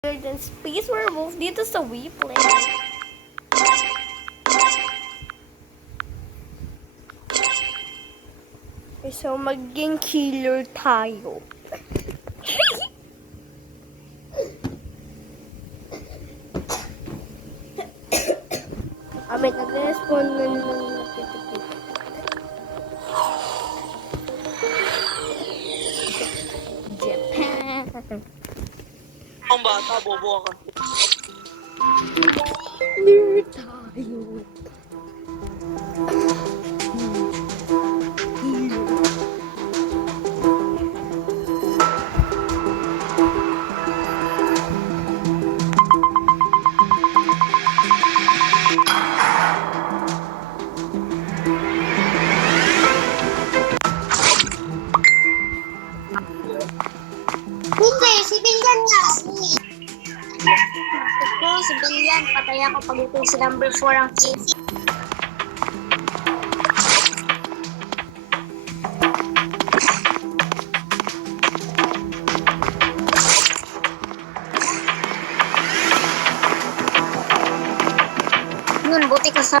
Then Space Werewolf dito sa WePlay. So, maging killer tayo. May nag-respond na ng notification. Japan. Ang bata, bobo ka. Killer tayo. Hindi, civilian nga. Ito, civilian. Patay ako pag ito si number 4 ang case. Yun, buti ka sa...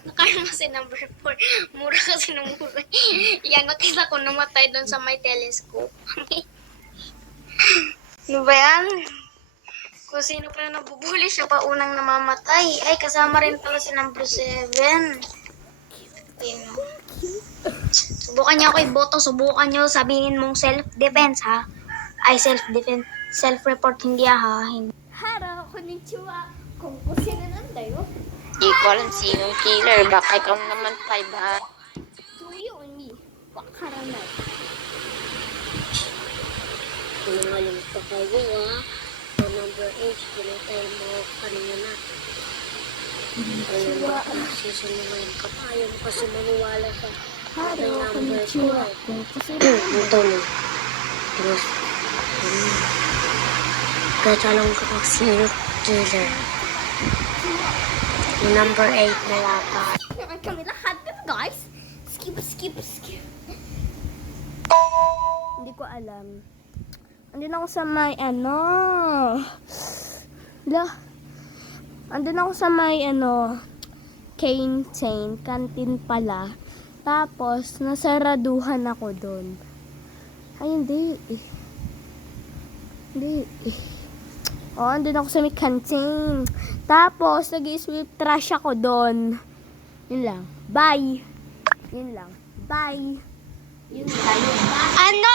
Nakarang kasi number 4. Mura kasi ng mura. Yan, nakita ko namatay doon sa may telescope. Ano ba yan? Kung sino pa na nabubuli, siya pa unang namamatay. Ay, kasama rin pala si number 7. Subukan niyo ako iboto. Subukan niyo sabihin mong self-defense, ha? Ay, self-defense. Self-report, hindi ha. Hindi. Hara, konnichiwa. Kung sino nandayo? Di ko alam sinong killer. Baka ikaw naman 5 ha. Tuyo ni. Wakaranay. Sinungaling pa kayo, ha? So, number 8, pinatay mo kanina na. Konnichiwa. Sisinungaling ka pa. Ayaw mo kasi maniwala sa Hara, number konnichiwa. 4. Kung sino Ito mo. Tapos, tatalong ka pag sino killer. Yung number 8 na lata. kami lahat yun, guys. Skip. Hindi ko alam. Andun ako sa may Andun ako sa may canteen pala. Tapos, nasaraduhan ako doon. Ay, hindi. Andun ako sa may canteen. Tapos, nag-sweep trash ako doon. Yun lang. Bye. Yun lang. Bye. Yun lang. Ano,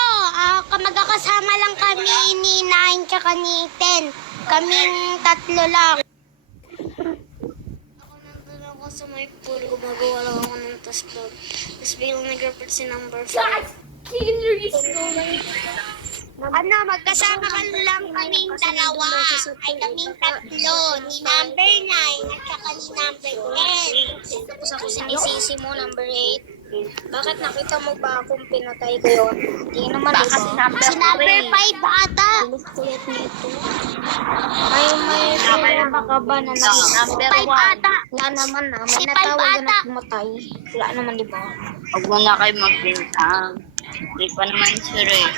magkakasama lang kami ni 9 tsaka ni 10. Kaming tatlo lang. Ako nandun ako sa may pool, gumagawa lang ako ng tasbog. Tapos biglang nag-report si number 4. Guys, killer is going. Ano, magkasama ka lang kaming dalawa. Ay kaming tatlo. Ni number 9 at saka ni number 10. Tapos ako sinisisi mo, number 8. Bakit nakita mo ba akong pinatay ko yun? Hindi naman, diba? Si number 5 ata. Kulit nito. May problema ka ba na number 5 ata? Wala naman na. May natawag na pumatay. Wala naman, diba? Huwag mo na kayo magbintang. Hindi pa naman sure eh.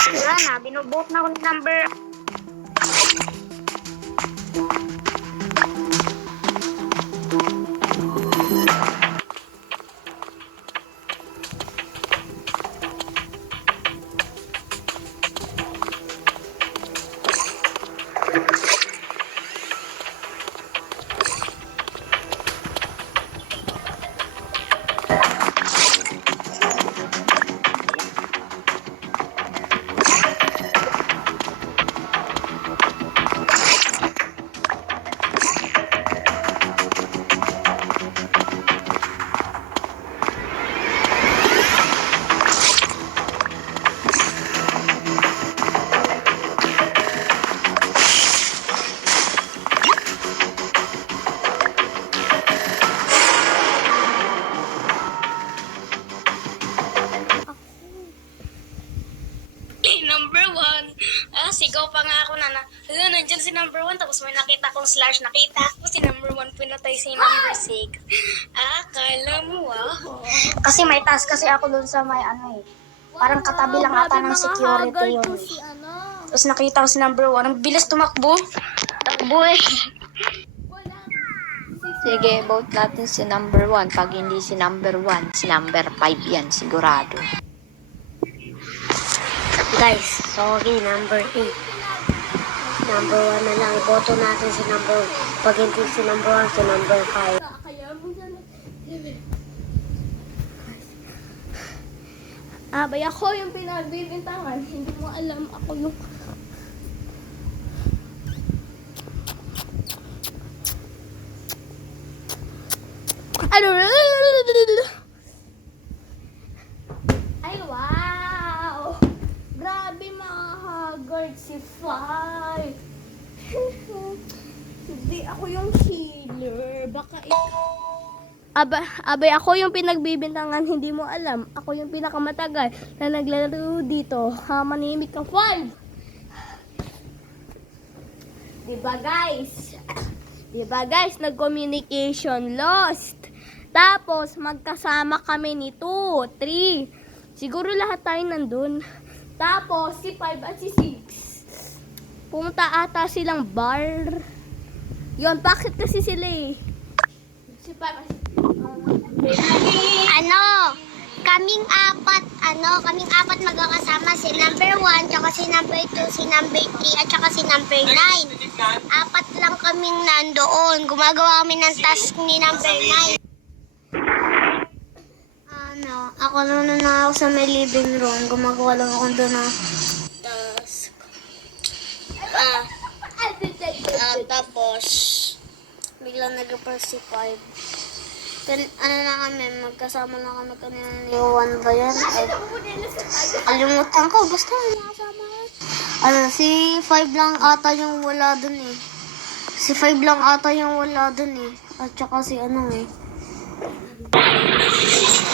Wala na, binubot na ako ng number. Number 1. Sigaw pa nga ako na nandyan si number 1. Tapos may nakita kong slash. Nakita ko si number 1 pinatay si number 6. Akala mo Kasi may task kasi ako dun sa may parang katabi lang ata ng security yun. Tapos nakita ko si number 1. Ang bilis tumakbo. Takbo Sige, vote natin si number 1. Pag hindi si number 1, si number 5 yan, sigurado. Guys, sorry, number 8. Number 1 na lang. Iboto natin si number 1. Pag hindi si number 1, si number 5. Abay, ako yung pinagbibintangan. Hindi mo alam, ako yung... Ano? Ay, wow! Grabe mga haggard si Five. Hindi ako yung healer. Baka abay, ako yung pinagbibintangan, hindi mo alam. Ako yung pinakamatagal na naglalaro dito. Manimik ka, Five! Diba guys, nag-communication lost. Tapos, magkasama kami ni 2, 3. Siguro lahat tayo nandun. Tapos, si 5 at si 6. Pumunta ata silang bar. Yon, bakit kasi sila Si 5 at si kaming apat magkakasama si number 1, tsaka si number 2, si number 3, at tsaka si number 9. Apat lang kaming nandoon. Gumagawa kami ng task ni number 9. Ako na ako sa may living room. Gumagawa lang ako doon ng task. Tapos, biglang nag-press si 5. Magkasama na kami kanina ni Juan ba yan? Kalimutan ko, basta nakasama ka. Si 5 lang ata yung wala dun Si 5 lang ata yung wala dun At saka si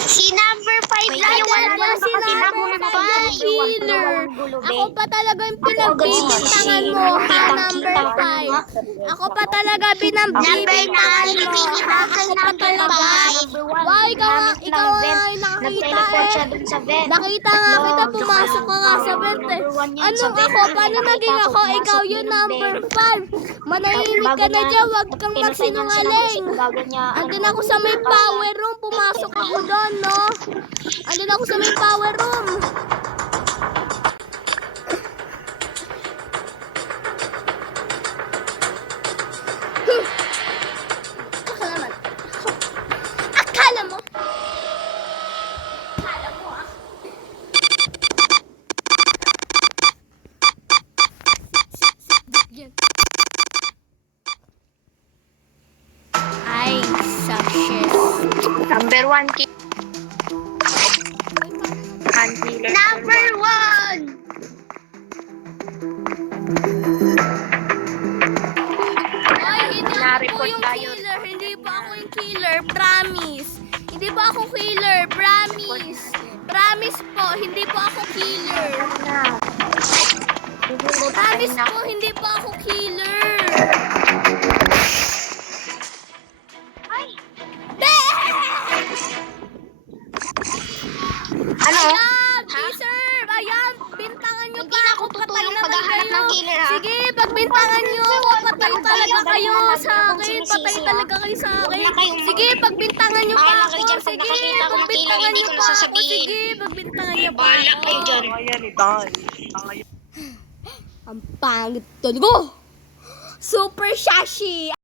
Si number 5 lang yung wala dun. si number 5 healer. Ako pa talaga yung pinagbibintangan mo, number 5. Ako pa talaga pinagbibintangan mo. Ako pa talaga. Wow, ikaw ay nakakita Nakita nga kita, pumasok ka nga sa vent Ano ako? Paano naging ako? Ikaw yung number 5. Manahimik ka na dyan, wag kang magsinungaling. Andun ako sa may power room, pumasok ako doon, no? Andun ako sa may power room. Akala mo? Ay, success. Number 1 kid. Number 1! Ay, hindi ako yung killer. Hindi po ako yung killer. Promise. Hindi po ako killer. Promise. Promise po, hindi po ako killer. Promise po, hindi po ako killer. Ano? Ayan, deserve. Ayan, bintangan nyo Hindi na ako tutulong paghahanap ng killer, ha? Sige, pagbintangan nyo ako. Patay talaga kayo sa akin. Patay talaga kayo sa akin. Sige, pagbintangan nyo pa Bahala ako. kayo dyan. Pag Sige, nakakita ko ng killer, pagbintangan hindi nyo ko pa ako. nasasabihin. Sige, pagbintangan nyo pa Bahala ako. kayo dyan. Ang pangit talaga. Super Shashi.